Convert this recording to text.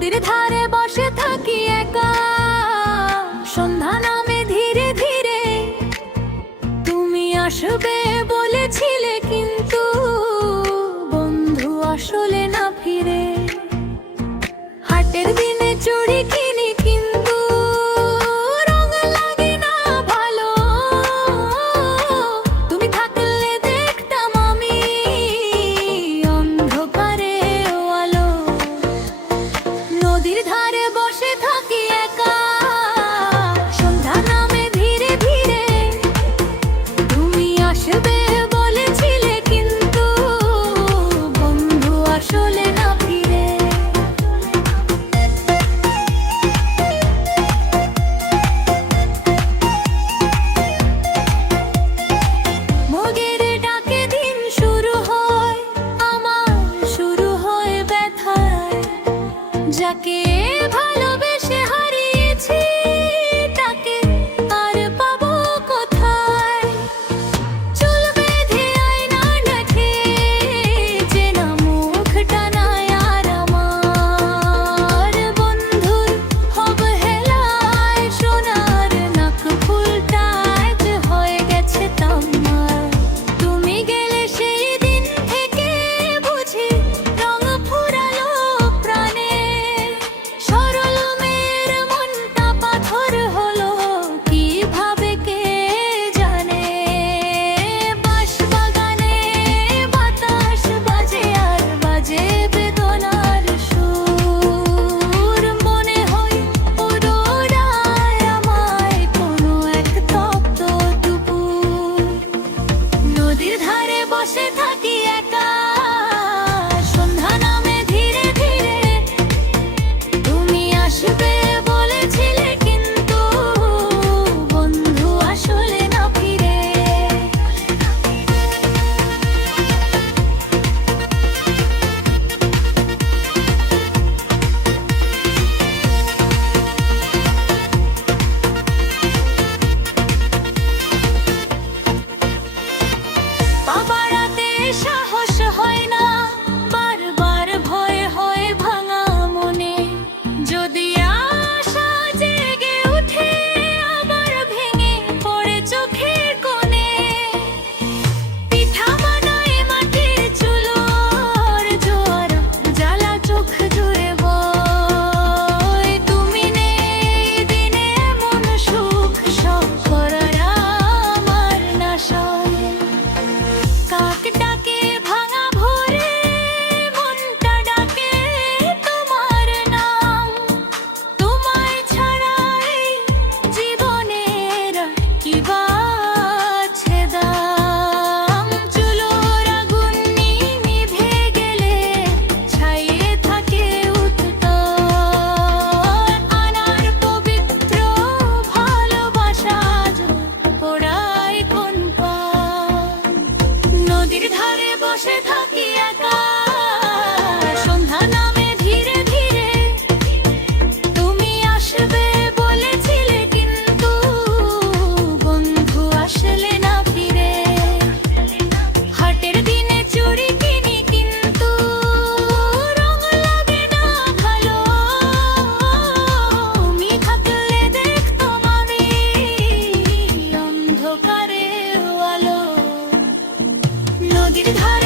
নদীর ধারে বসে থাকি একা, সন্ধ্যা নামে ধীরে ধীরে। তুমি আসবে বলেছিলে কিন্তু বন্ধু আসলে না ফিরে। হাটের দিনে চুড়ি কিনি কিন্তু রং লাগে না ভালো। তুমি থাকলে দেখতাম আমি অন্ধকারে আলো। নদীর ধারে বসে থাকি একা, সন্ধ্যা নামে ধীরে ধীরে। তুমি আসবে বলেছিলে কিন্তু বন্ধু আসলে না ফিরে। মগের ডাকে দিন শুরু হয় আমার, শুরু হয় ব্যথায়। যাকে ভালোবেসে হারিয়েছি তাকে আর পাবো কোথায়? চুল বেঁধে আয়নার কাছে চেনা মুখটা নাই আর আমার। বন্ধুর অবহেলায় সোনার নাক ফুলটায় যে হয়ে গেছে তামার। তুমি গেলে সেই দিন থেকে বুঝি রং ফুরালো প্রাণে। সরল মেয়ের মনটা পাথর হলো কিভাবে কে জানে। বাঁশবাগানে বাতাস বাজে আর বাজে বেদনার সুর। মনে হয় ওরায় আমায় কোনো এক তপ্ত দুপুর। নদীর ধারে বসে থাকি একা, সন্ধ্যা নামে ধীরে ধীরে। তুমি আসবে বলেছিলে কিন্তু বন্ধু আসলে না ফিরে। পা বাড়াতে সাহস হয় না, বারবার ভয় হয় ভাঙা মনে। যদি আশা জেগে উঠে আবার ভেঙে পড়ে চোখের কোণে। পিঠা বানায় মাটির চুলোর জোয়ার জ্বালা চোখ জুড়ে বয়। তুমি নেই দিনে এমন সুখ সব করার আমার না সয়। কাক ডাকে ভাঙা ভোরে মনটা ডাকে তোমার নাম। তোমায় ছাড়াই জীবনের কি বা আছে দাম? চুলোর আগুন নিভে গেলে ছাইয়ে থাকে উত্তর। আনার পবিত্র ভালোবাসা পোড়ায় কোন পা? নদীর ধারে বসে থাকি একা, সন্ধ্যা নামে ধীরে ধীরে। তুমি আসবে বলেছিলে কিন্তু বন্ধু আসলে না ফিরে। হাটের দিনে চুড়ি কিনি কিন্তু রং লাগে না ভালো। তুমি থাকলে দেখতাম আমি অন্ধকারে আলো। নদীর ধারে